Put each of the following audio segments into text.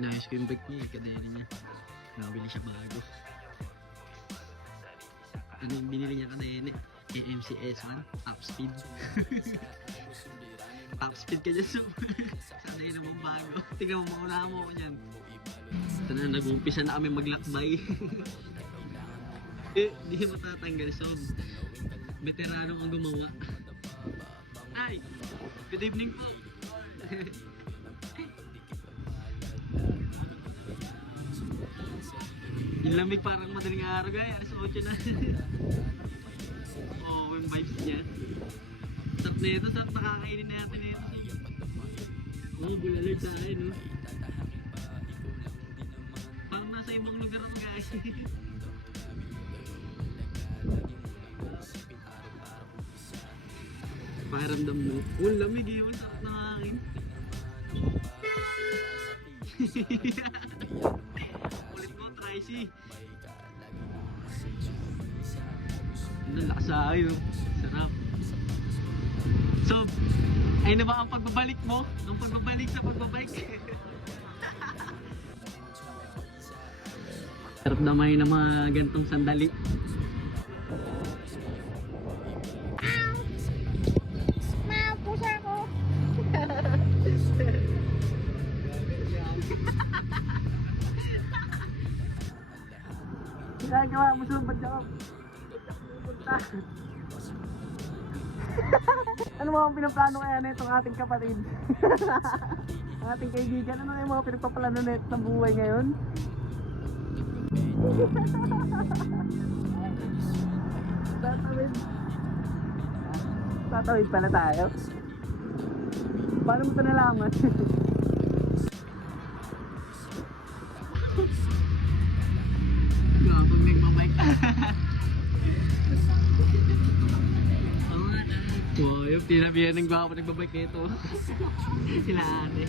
Inayos ko yung bike niya, kadena niya. Nabili siya bago. Ano yung binili niya kadena? AMC S1, top speed. Top speed ka dyan, so. Sana yun naman bago. Tingnan mo, mauna mo ako dyan. Ito na, nag-uumpisa na kami maglakbay. Di matatanggal, so. Veterano ang gumawa. Ay! Good evening po! Yung lamig parang madaling araw gaya, alas 8 na. Oo, yung vibes niya. Sarap na ito, sarap nakakainin na natin ito. Oo, bulalard sa akin, no? Parang nasa ibang lugar ako guys. Pakiramdam mo. Oh, lamig eh, oh, sarap na akin. Ulit mo, Tracy. Ang lakas sa akin, oh. Sarap. So, ay na ba ang pagbabalik mo? Ang pagbabalik sa pagbabalik? Sarap naman yung mga gantong sandali. Pusa ko. Ginagawa mo sa badyak. Pupunta. Ano mo ang pinaplano kaya na itong ating kapatid? Ang ating kaibigan, ano yung mga pinagpaplano na ito ng buhay ngayon? Tatawid. Tatawid pala tayo. Paano mo ito nalaman? Gabag nagmamike. Wow, yung tinabihan ng gwapo nagbabike nito. Sila ate.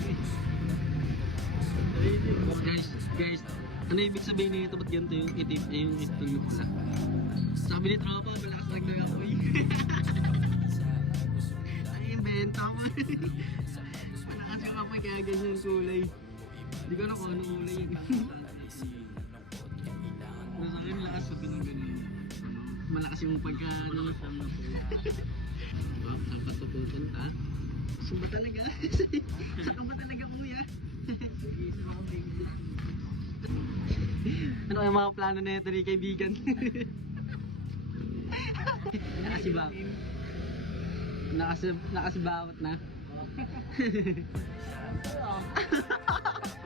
Guys, ano ibig sabihin nito? Ba't ganito yung itim? Yung itim na pula? Sabi ni Tropa, malakas lang daw ako eh. Ay, yung benta mo. Malakas yung apoy kaya ganyan kulay. Hindi ko na kung anong kulay yun. Nasa akin lakas sabi ng ganun. Malakas yung pagka ano. Saan pa ito pupunta? Saan ba talaga? Saan ba talaga kuya? Ano yung mga plano na ito ni kaibigan? Nakasibawat na.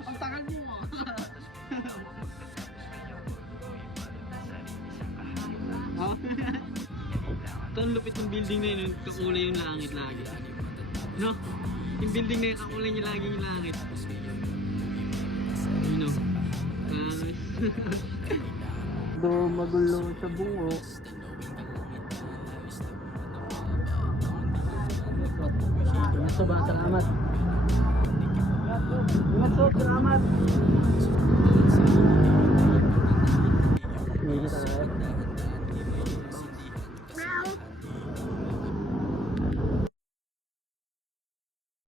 Ang tagal mo. Oh. Ito ang lupit ng building na yun, kakulay yung langit lagi. No? Yung building na yun, kakulay niya lagi yung langit. You know? Do magulo sa bungo. Salamat. Salamat. Salamat.